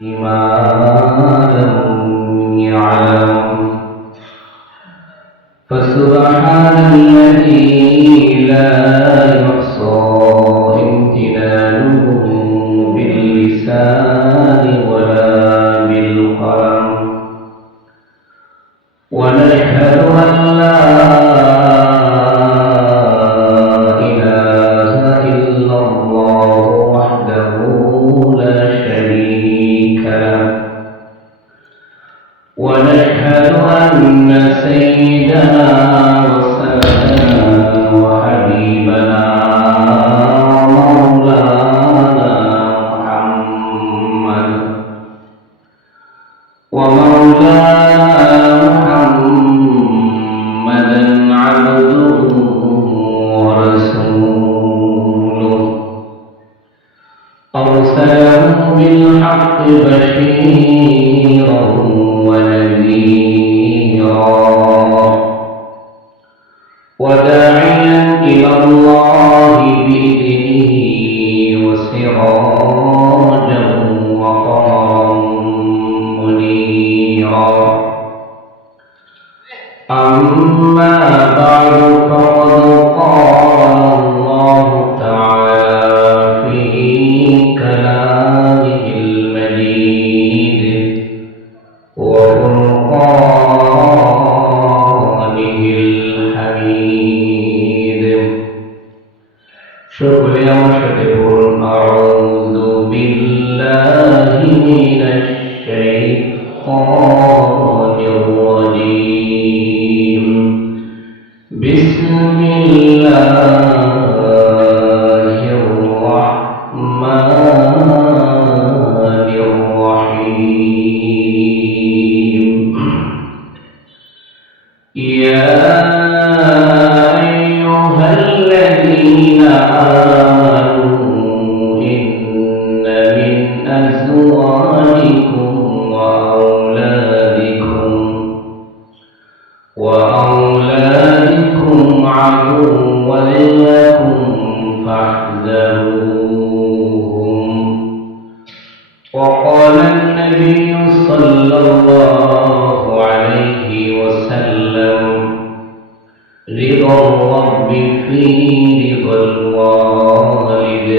ما لم يعلم فسبحان الذي لا يحصى امتنانه باللسان ولا بالقلم ونشهد أن لا إله إلا الله وحده لا شريك له ونشهد أن سيدنا وسندنا وحبيبنا ومولانا محمدا عبده ورسوله أرسله بالحق بشيرا ونذيرا وداعيا إلى الله بإذنه وسراجا وقمرا منيرا أما بعد فقد قال الله تعالى في كلامه المجيد وفرقانه الحميد شكرا وشكر أعوذ بالله من الشيطان الرجيم بسم الله الرحمن الرحيم يا أيها الذين آمنوا إن من أزواجكم وأولادكم عدوا لكم فاحذروهم وقال النبي صلى الله عليه وسلم رضا الرب في رضا الوالد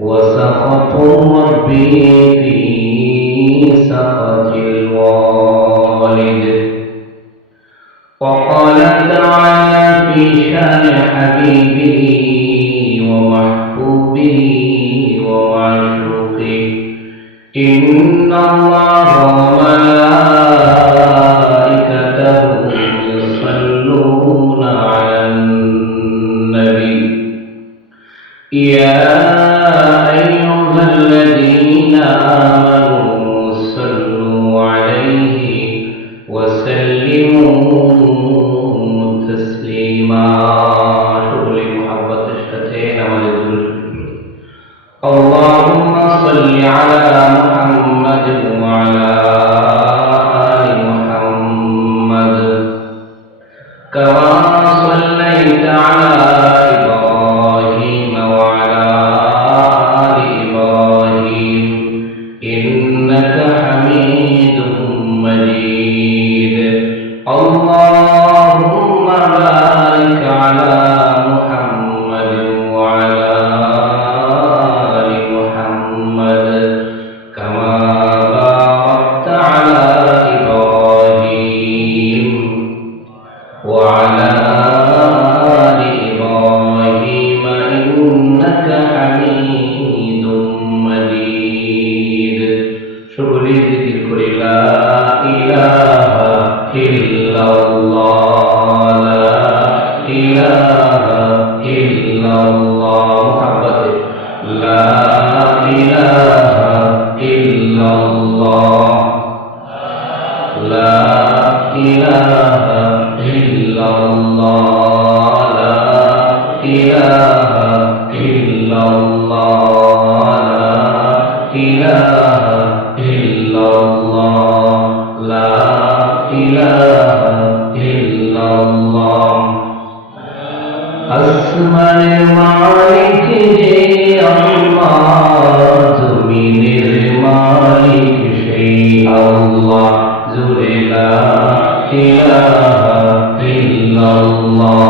وسخط الرب في سخط الوالد وقال تعالى في شان حبيبه ومحبوبه ومعشوقه إن الله وملائكته يصلون على النبي يا أيها الذين آمنوا صلوا عليه وسلموا تسليما شغل محبة الشتين اللهم صل على محمد وعلى آل محمد كما صليت على إبراهيم وعلى آل إبراهيم إنك حميد مجيد اللهم بارك على محمد وعلى آل محمد كما باركت على إبراهيم وعلى آل إبراهيم إنك حميد مجيد شكرا ذكر لا إله إلا الله لا إله إلا الله محبته لا إله إلا الله لا إله إلا الله لا إله إلا الله لا إله إلا الله لا إله إلا الله আসমান মালিক যে আল্লাহ জমিনের মালিক আল্লাহ জুড়ে লা ইলাহা ইল্লাল্লাহ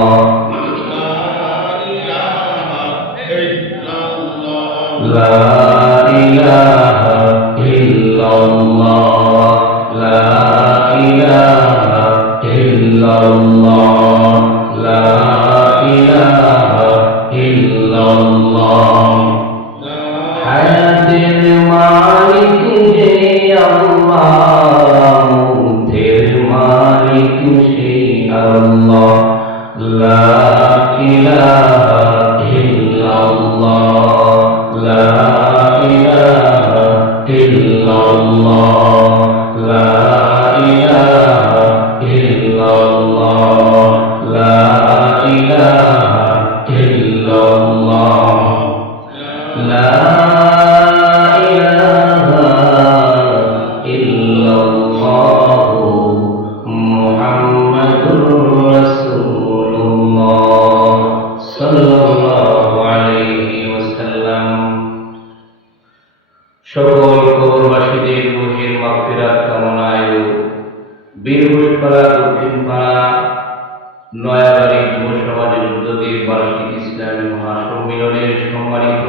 লা ইলাহা ইল্লাল্লাহ লা ইলাহা ইল্লাল্লাহ লা ইলাহা ইল্লাল্লাহ হায়াতের মালিক যে আল্লাহ মুক্তির মালিক সে আল্লাহ লা ইলাহা ইল্লাল্লাহ লা ইলাহা ইল্লাল্লাহ লা ইলাহা ইল্লাল্লাহ লা ইলাহা ইল্লাল্লাহ লা ইলাহা ইল্লাল্লাহ মুহাম্মাদুর রাসূলুল্লাহ সাল্লাল্লাহু আলাইহি ওয়াসাল্লাম। সকল কবরবাসীদের রূহের মাগফিরাত কামনায় বীরপুরপাড়া দক্ষিণপাড়া নয়াবাড়ি যুব সমাজের উদ্যোগে বার্ষিক ইসলামী মহাসম্মিলনের সম্মানিত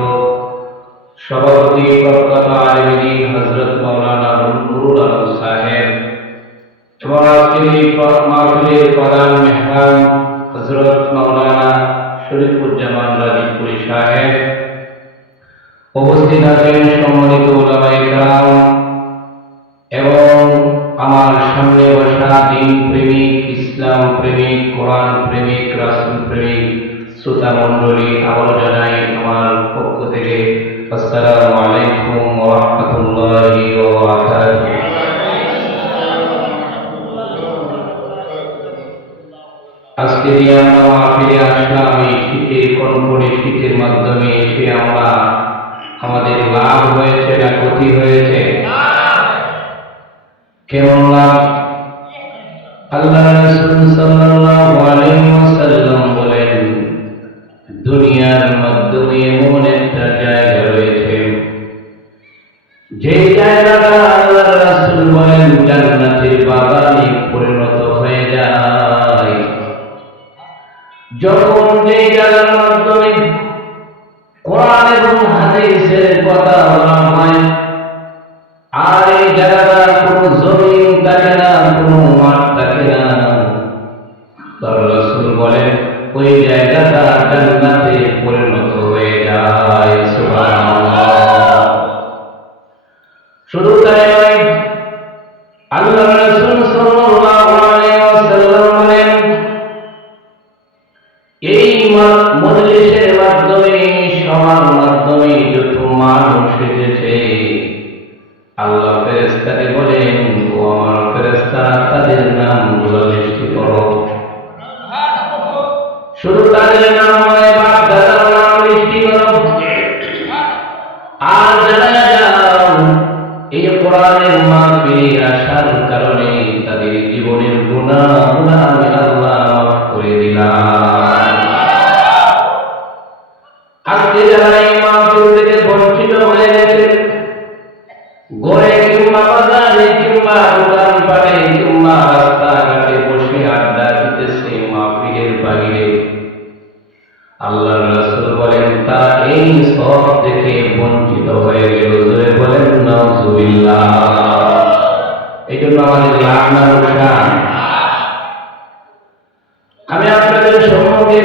সভাপতি প্রখ্যাত আলেম হযরত মাওলানা নুরুল আলম সাহেব এবং আজকের এই মাহফিলের প্রধান মেহমান হযরত মাওলানা শরীফুজ্জামান রাজীবপুরী সাহেব, উপস্থিত আছেন সম্মানিত উলামায়ে কেরাম এবং আমার সামনে বসা দিন প্রেমিক, ইসলাম প্রেমিক, কোরআন প্রেমিক, রাসূল প্রেমিক শ্রোতা মণ্ডলী, আবারও জানাই আমার পক্ষ থেকে আসসালামু আলাইকুম ওয়া রাহমাতুল্লাহি ওয়া বারাকাতুহু। আজকে যে আমরা মাহফিলে আসলাম এই শীতের কনকনে শীতের মাধ্যমে এসে আমরা আমাদের লাভ হয়েছে না ক্ষতি হয়েছে? কেমন লাভ? আল্লাহ রাসূল সাল্লাল্লাহু আলাইহি ওয়াসাল্লাম বলেন, দুনিয়ার মাধ্যমে এমন একটা জায়গা রয়েছে যে জায়গাটা আল্লাহ রাসূল বলেন জান্নাতের বাগানে পরিণত হয়ে যায়। যখন যে জায়গার মাধ্যমে কোরআন এবং হাদিসের কথা বলা হয়, আর এই জায়গাটার কোনো জমিন থাকে না, কোনো মাঠ থাকে না, রাসূল বলেন ওই জায়গাটা জান্নাতে পরিণত হয়ে যায়। সুবহানাল্লাহ। শুধু তাই নয়, আল্লাহ রাসূল সাল্লাল্লাহু আলাইহি ওয়াসাল্লাম বলেন এই মজলিসের মাধ্যমে, সবার মাধ্যমে যত মানুষ এসেছে আল্লাহ ফেরেশতাকে বলেন, ও আমার ফেরেশতারা তাদের নামগুলো লিস্ট করো। শুধু তাদের নাম নয়, বাপ দাদার নাম লিস্ট করো। আর জানা যাও এই কোরআনের মাহফিলে আসার কারণে তাদের জীবনের গুনাহগুলো আমি আল্লাহ মাফ করে দিলাম। আজকে যারা এই মাহফিল থেকে বঞ্চিত হয়ে গেছে, ঘরে কিংবা বাজারে কিংবা দোকানপাটে কিংবা রাস্তাঘাটে বসে আড্ডা দিতেছে মাহফিলের বাইরে, আল্লাহর রাসূল বলেন তারা এই সব থেকে বঞ্চিত হয়ে গেল। জোরে বলেন নাউযুবিল্লাহ। এই জন্য আমাদের লাভ না লোকসান? আমি আপনাদের সম্মুখে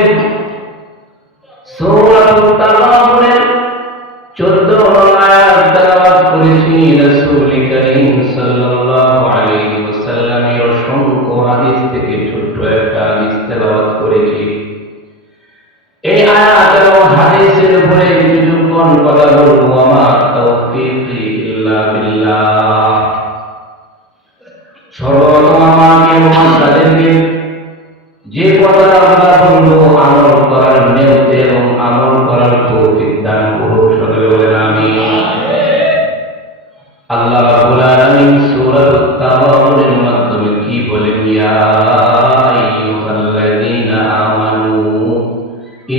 সূরাতুত তাগাবুনের 14 আয়াত তেলাওয়াত করেছি। রাসূল করিম সাল্লাল্লাহু আলাইহি ওয়াসাল্লামের অসংখ্য হাদিস থেকে ছোট্ট একটা হাদিস তেলাওয়াত করেছি। এই আয়াত এবং হাদিসের উপরে কিছুক্ষণ কথা বলবো। আমার তাওফীকি ইল্লা বিল্লাহ। সর্বপ্রথম আমাকে এবং তাদেরকে যে কথা আমরা বলবো আমল করার নিয়তে এবং আমল করার তৌফিক দান করুন। সকলে বলেন আমিন। আল্লাহ রাব্বুল আলামিন সূরাতুত তাগাবুনের মাধ্যমে কি বলেন? ইয়া আইয়ুহাল্লাযীনা আমানু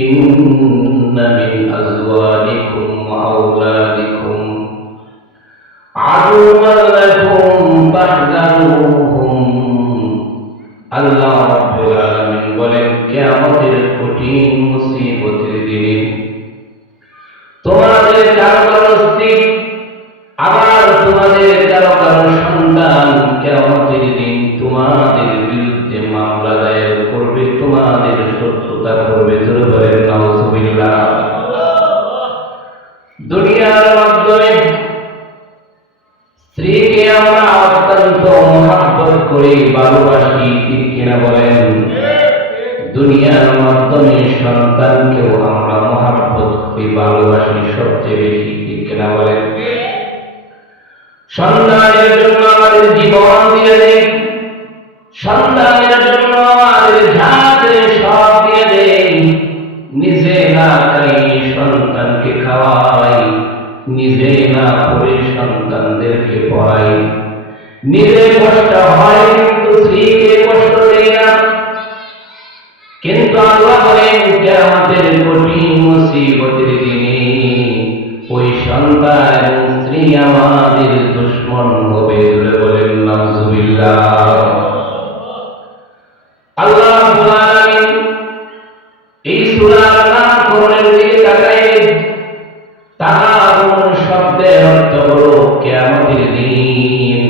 ইন্না মিন আজওয়াজিকুম ওয়া আওলাদিকুম আদুওয়ান লাকুম তোমাদের কারো কারো সন্তান কিয়ামতের দিন তোমাদের বিরুদ্ধে মামলা দায়ের করবে, তোমাদের শত্রুতা করবে। জোরে বলেন নাউজুবিল্লাহ। দুনিয়ার মাধ্যমে স্ত্রীকে আমরা অত্যন্ত মহব্বত করি, ভালোবাসি, ঠিক কিনা বলেন? দুনিয়ার মাধ্যমে সন্তানকেও আমরা মহব্বত করি, ভালোবাসি সবচেয়ে বেশি, ঠিক কিনা বলেন? সন্তানের জন্য আমাদের জীবন দিয়ে দেই, সন্তানের জন্য আমাদের ঝাঁকে সব দিয়ে দেই। নিজে না খাই সন্তানকে খাওয়াই, নিজে না পড়ে সন্তানদেরকে পড়াই, নিজে কষ্ট হয় কিন্তু স্ত্রীকে কষ্ট দেই না। কিন্তু আল্লাহ বলেন কিয়ামতের কঠিন মুসিবতের দিনে ওই সন্তান এবং স্ত্রী আমাদের দুশমন হবে। জোরে বলেন নাউজুবিল্লাহ। আল্লাহ রাব্বুল আলামিন এই সূরার নামকরণের দিকে তাকায়। তাআরুন শব্দের অর্থ হলো কিয়ামতের দিন।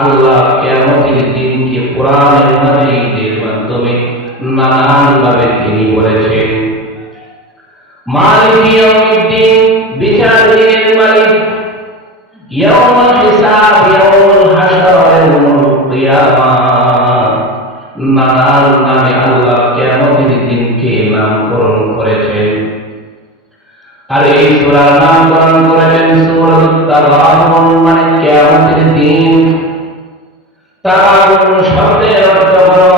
আল্লাহ কিয়ামতের দিনকে কোরআনের মাজিদের মাধ্যমে নানানভাবে তিনি বলেছেন। মালিক ইয়াউমিদ্দিন, বিচার দিনের মালিক। ইয়াউমুল হিসাব, ইয়াউমুল হাসর, ইয়াউমুল কিয়ামাহ, নানান নামে আল্লাহ কিয়ামতের দিনকে নামকরণ করেছেন। আর এই সূরার নামকরণ করেছেন সূরাতুত তাগাবুন, মানে কিয়ামতের দিন। তাগাবুন শব্দের অর্থ হলো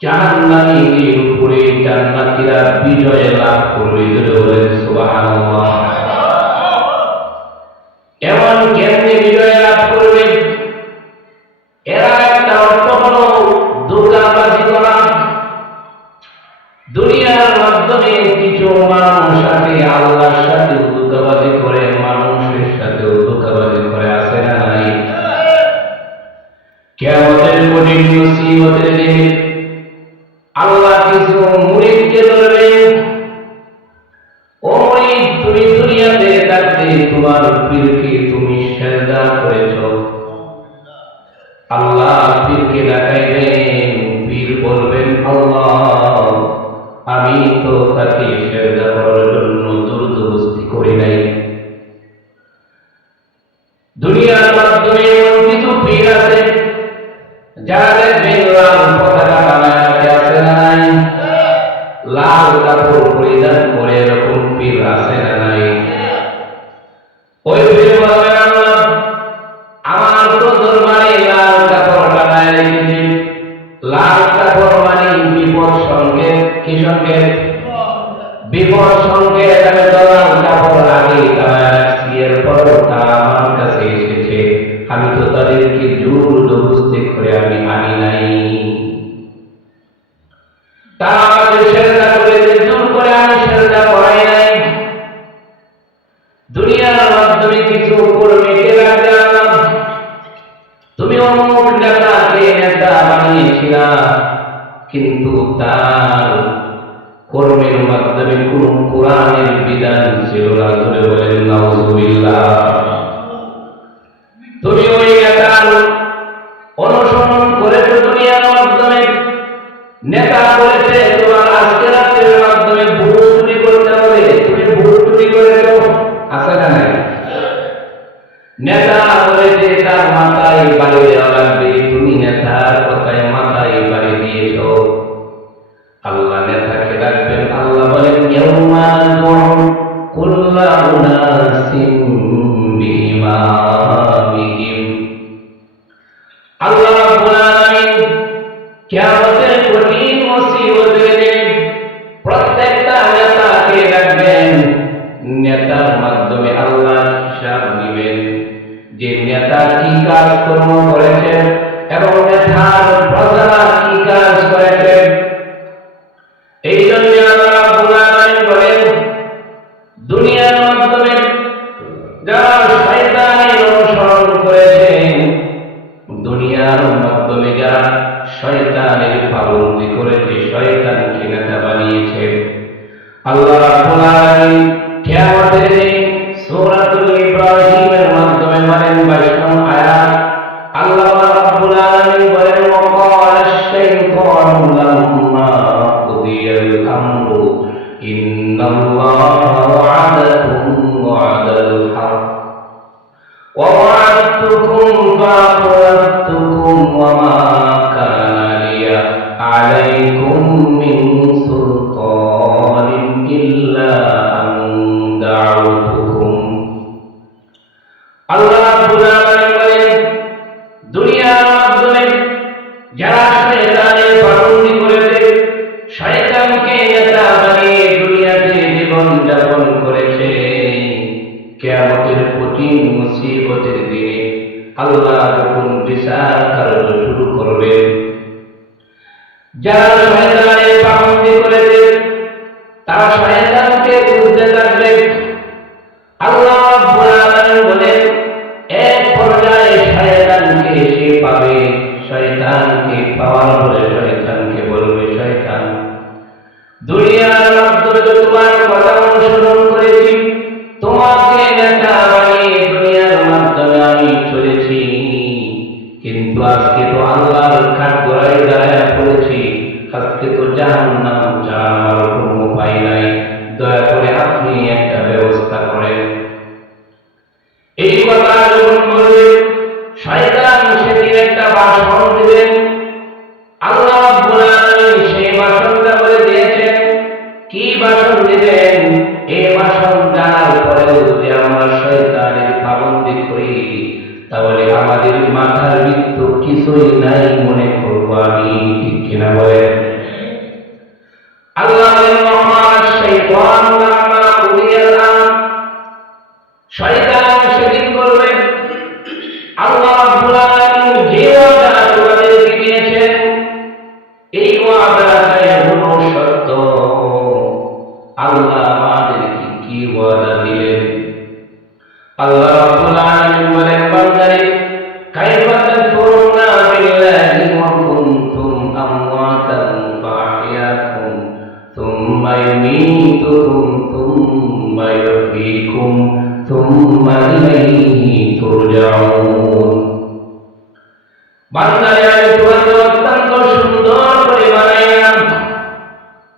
জাহান্নামীদের উপরে জান্নাতীরা বিজয় লাভ করবে। বলেন সুবহানাল্লাহ। এমন কেমনে বিজয় লাভ করবে? এরা একটা অর্থ হলো ধোঁকাবাজি করা। দুনিয়ার মাধ্যমে কিছু মানুষ আছে আল্লাহর সাথে ধোঁকাবাজি করে, মানুষের সাথেও ধোঁকাবাজি করে, আছে না নাই? কিয়ামতের কঠিন মুসিবতের দিনে আল্লাহ কিছু মুরিদকে ধরবেন। ও মুরিদ, তুমি দুনিয়াতে থাকতে তোমার পীরকে তুমি সিজদা করেছ। আল্লাহ পীরকে দেখাইবেন, পীর বলবেন আল্লাহ আমি তো তাকে সিজদা করার জন্য জোরজবরদস্তি করি নাই। দুনিয়ার মাধ্যমে এমন কিছু পীর আছে যাদের লাল পতাকা বানায় আছে না নাই? লাল কাপড় পরিধান করে এরকম পীর আছে না নাই? ওই পীর বলবেন আল্লাহ আমার তো দরবারে লাল কাপড় টানায় রেখেছি। লাল কাপড় মানে বিপদ সংকেত। কি সংকেত? বিপদ সংকেত। আমি তো লাল কাপড় আগে টানায় রাখছি, এরপরও তারা আমার কাছে এসেছে, আমি তো তাদেরকে জোরজবরদস্তি করে আমি আনি নাই। তারা আমাকে সিজদা করেছে, জোর করে আমি সিজদা করাই নাই। দুনিয়ার মাধ্যমে কিছু কর্মীকে রাখলাম, তুমি অমুক নেতাকে নেতা বানিয়েছিলা, কিন্তু তার কর্মের মাধ্যমে কোন কোরআনের বিধান ছিল না। ধরে বলেন নাউজুবিল্লাহ। তুমি ওই নেতার অনুসরণ করেছো দুনিয়ার মাধ্যমে, নেতা বলেছে তোমার আজকে রাতের মাধ্যমে ভোট চুরি করতে হবে, তুমি ভোট চুরি করেছো, আছে না নাই? নেতা বলেছে তার মাথায় বাড়ি দেওয়া লাগবে, তুমি নেতার কথায় মাথায় বাড়ি দিয়েছ। আল্লাহ নেতাকে ডাকবেন, আল্লাহ বলেন ইয়াউমা নাদ'উ কুল্লা উনাসিন বিইমামিহিম। আল্লাহ রাব্বুল আলামিন কিয়ামতের কঠিন মুসিবতের দিনে প্রত্যেকটা নেতাকে ডাকবেন। নেতার মাধ্যমে আল্লাহ হিসাব নেবেন যে নেতা কি কাজ কর্ম করেছেন এবং নেতার প্রজারা কি কাজ করেছেন। এই জন্য আল্লাহ রাব্বুল আলামিন বলেন দুনিয়ার মাধ্যমে যারা শয়তানের অনুসরণ করেছেন, দুনিয়ার মাধ্যমে যারা শয়তানের পাবন্দি করেছে, শয়তানকে নেতা বানিয়েছে, আল্লাহ রাব্বুল আলামিন কিয়ামতের দিন সূরাতুল ইব্রাহিমের 22 নং আয়াত আল্লাহ রাব্বুল আলামিন বলেন ওয়াকাল আশ-শাইতানু লাম্মা কুদিয়াল আমরু ইন্নাল্লাহা ওয়া'আদাকুম ওয়া'দাল হক ওয়া ওয়া'adtukum fa'akhlaftukum ওয়া মা কানা লিয়া আলাইকুম মিন সুলতানিন ইল্লা আন দা'উতুকুম। আল্লাহ রাব্বুল আলামিন বলেন দুনিয়ার মাধ্যমে যারা শয়তানের পাবন্দি করেছে, শয়তানকে নেতা বানিয়ে দুনিয়াতে জীবন যাপন করেছে, কিয়ামতের কঠিন মুসিবতের দিনে আল্লাহ যখন বিচার কার্য শুরু করবে, যারা শয়তানের পাবন্দি করেছে তারা শয়তানকে খুঁজতে থাকবে। আল্লাহ রাব্বুল আলামিন বলেন এক পর্যায়ে শয়তানকে সে পাবে, শয়তানকে পাওয়ার পরে শয়তানকে বলবে শয়তান দুনিয়ার মাধ্যমে তো তোমার কথা অনুসরণ করেছি, তোমাকে নেতা বানিয়ে দুনিয়ার মাধ্যমে আমি চলেছি, কিন্তু আজকে তো আল্লাহর কাঠগড়ায় দাঁড়ায় পড়েছি, আজকে তো জাহান্নাম ছাড়া আমার কোনো উপায় নাই, দয়া করে আপনি একটা ব্যবস্থা করেন। এই কথা যখন বলবে শয়তান সেদিন একটা ভাষণ দিবেন। আল্লাহ রাব্বুল আলামিন সেই ভাষণটা বলে দিয়েছেন। কি ভাষণ দিবেন? এই ভাষণ জানার পরেও যদি আমরা শয়তানের পাবন্দি করি তাহলে আমাদের মাথার ভিতর কিছুই নাই মনে করব আমি, ঠিক কিনা বলেন? আল্লাহ শয়তান লাম্মা কুদিয়াল আমর, শয়তান সেদিন করবে আল্লাহ রাব্বুল আলামিন যে ওয়াদা তোমাদেরকে দিয়েছেন এই ওয়াদাটা হলো সত্য। আল্লাহ আমাদেরকে কি ওয়াদা দিলেন? আল্লাহ রাব্বুল আলামিন বলেন বান্দারে কাইফা তাকফুরুনা বিল্লাহি ওয়া কুনতুম আমওয়াতান ফাআহইয়াকুম সুম্মা ইউমীতুকুম সুম্মা ইউহয়ীকুম সুম্মা ইলাইহি তুরজাউন। বান্দারে আমি তোমাকে অত্যন্ত সুন্দর করে বানাইলাম,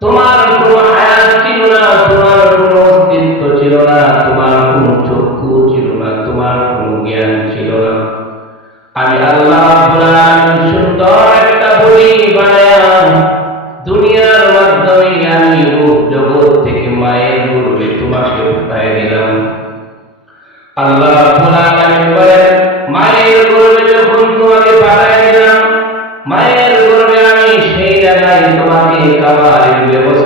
তোমার কোনো হায়াত ছিল না, তোমার কোনো অস্তিত্ব ছিল না, তোমার কোনো চক্ষু ছিল না, তোমার কোনো জ্ঞান ছিল না। আমি আল্লাহ রাব্বুল আলামিন সুন্দর একটা বডি বানাইলাম, দুনিয়ার মাধ্যমে আমি রূপ জগৎ থেকে মায়ের গর্ভে তোমাকে পাঠিয়ে দিলাম। আল্লাহ রাব্বুল আলামিন বলেন মায়ের গর্ভে যখন তোমাকে পাঠিয়ে দিলাম, মায়ের গর্ভে আমি সেই জায়গায় তোমাকে খাবারের ব্যবস্থা